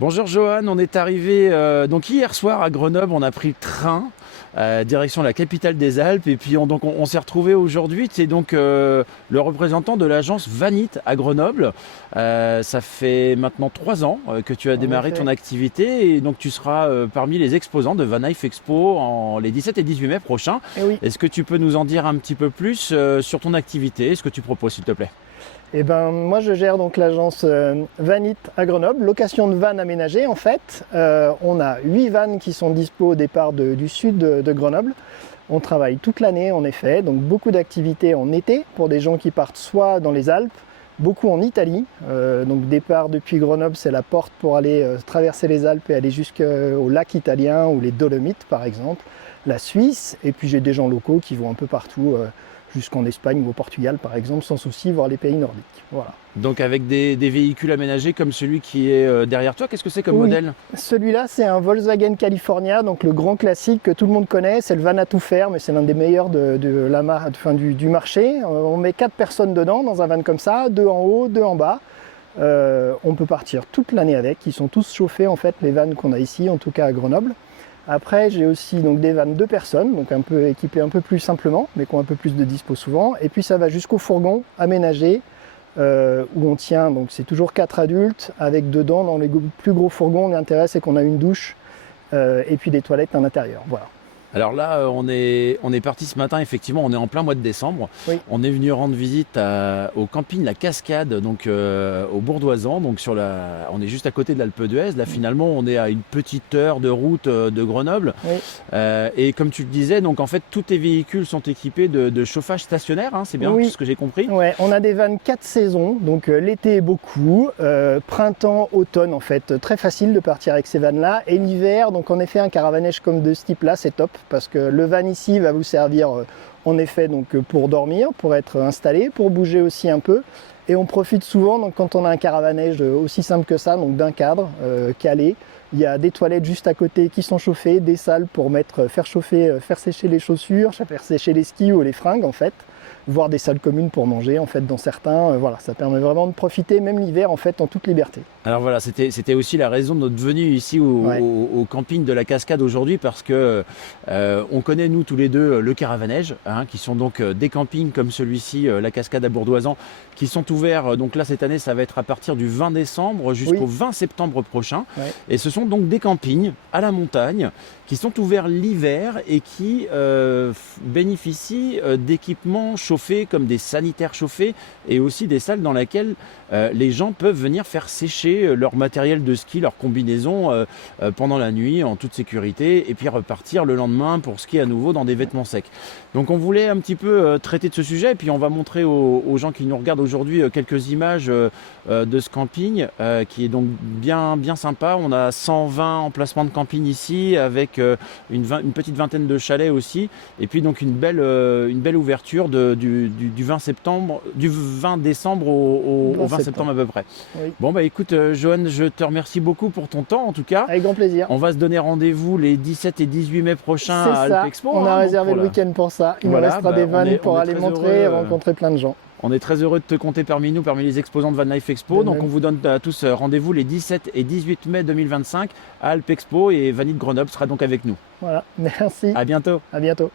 Bonjour Johan, on est arrivé donc hier soir à Grenoble, on a pris le train direction la capitale des Alpes et puis on s'est retrouvé aujourd'hui. Tu es donc le représentant de l'agence Vanit à Grenoble. Ça fait maintenant 3 ans que tu as démarré ton activité et donc tu seras parmi les exposants de Van Life Expo les 17 et 18 mai prochains. Oui. Est-ce que tu peux nous en dire un petit peu plus sur ton activité, ce que tu proposes s'il te plaît? Moi je gère donc l'agence Vanit à Grenoble, location de vannes aménagées en fait. On a 8 vannes qui sont dispo au départ du sud de Grenoble. On travaille toute l'année en effet, donc beaucoup d'activités en été pour des gens qui partent soit dans les Alpes, beaucoup en Italie. Donc départ depuis Grenoble, c'est la porte pour aller traverser les Alpes et aller jusqu'au lac italien ou les Dolomites par exemple, la Suisse. Et puis j'ai des gens locaux qui vont un peu partout. Jusqu'en Espagne ou au Portugal par exemple, sans souci, voir les pays nordiques. Voilà. Donc avec des véhicules aménagés comme celui qui est derrière toi, qu'est-ce que c'est comme modèle? Celui-là c'est un Volkswagen California, donc le grand classique que tout le monde connaît, c'est le van à tout faire, mais c'est l'un des meilleurs du marché. On met 4 personnes dedans dans un van comme ça, 2 en haut, 2 en bas. On peut partir toute l'année avec, ils sont tous chauffés en fait, les vannes qu'on a ici, en tout cas à Grenoble. Après, j'ai aussi donc des vannes 2 personnes, donc un peu équipées un peu plus simplement, mais qui ont un peu plus de dispo souvent. Et puis ça va jusqu'au fourgon aménagé, où on tient, donc c'est toujours 4 adultes, avec dedans, dans les plus gros fourgons, l'intérêt c'est qu'on a une douche et puis des toilettes à l'intérieur. Voilà. Alors là, on est parti ce matin, effectivement, on est en plein mois de décembre. Oui. On est venu rendre visite au camping La Cascade, donc au Bourdoisan, donc on est juste à côté de l'Alpe d'Huez. Là, finalement, on est à une petite heure de route de Grenoble. Oui. Et comme tu le disais, donc en fait, tous tes véhicules sont équipés de chauffage stationnaire, hein, c'est bien Oui. tout ce que j'ai compris. Ouais, on a des vannes 4 saisons, donc l'été beaucoup, printemps, automne en fait, très facile de partir avec ces vannes-là. Et l'hiver, donc en effet, un caravanège comme de ce type-là, c'est top. Parce que le van ici va vous servir en effet donc, pour dormir, pour être installé, pour bouger aussi un peu. Et on profite souvent donc, quand on a un caravanège aussi simple que ça, donc d'un cadre calé. Il y a des toilettes juste à côté qui sont chauffées, des salles pour faire sécher les chaussures, faire sécher les skis ou les fringues en fait. Voire des salles communes pour manger en fait dans certains. Voilà, ça permet vraiment de profiter même l'hiver en fait en toute liberté. Alors voilà, c'était aussi la raison de notre venue ici au camping de La Cascade aujourd'hui parce que on connaît nous tous les deux le Caravanège, hein, qui sont donc des campings comme celui-ci, La Cascade à Bourdoisan, qui sont ouverts. Donc là cette année, ça va être à partir du 20 décembre jusqu'au 20 septembre prochain. Ouais. Et ce sont donc des campings à la montagne qui sont ouverts l'hiver et qui bénéficient d'équipements chauffés comme des sanitaires chauffés et aussi des salles dans lesquelles les gens peuvent venir faire sécher leur matériel de ski, leur combinaison pendant la nuit en toute sécurité et puis repartir le lendemain pour skier à nouveau dans des vêtements secs. Donc on voulait un petit peu traiter de ce sujet et puis on va montrer aux gens qui nous regardent aujourd'hui quelques images de ce camping qui est donc bien sympa. On a 120 emplacements de camping ici avec une petite vingtaine de chalets aussi et puis donc une belle ouverture du 20 décembre au 20 septembre à peu près. Oui. Bon bah écoute Johan, je te remercie beaucoup pour ton temps en tout cas. Avec grand plaisir. On va se donner rendez-vous les 17 et 18 mai prochains à Alpe Expo. On a réservé le week-end pour ça. Il nous restera des vannes pour aller montrer et rencontrer plein de gens. On est très heureux de te compter parmi nous, parmi les exposants de Van Life Expo. Donc on vous donne à tous rendez-vous les 17 et 18 mai 2025 à Alpe Expo et Vanit Grenoble sera donc avec nous. Voilà, merci. À bientôt. À bientôt.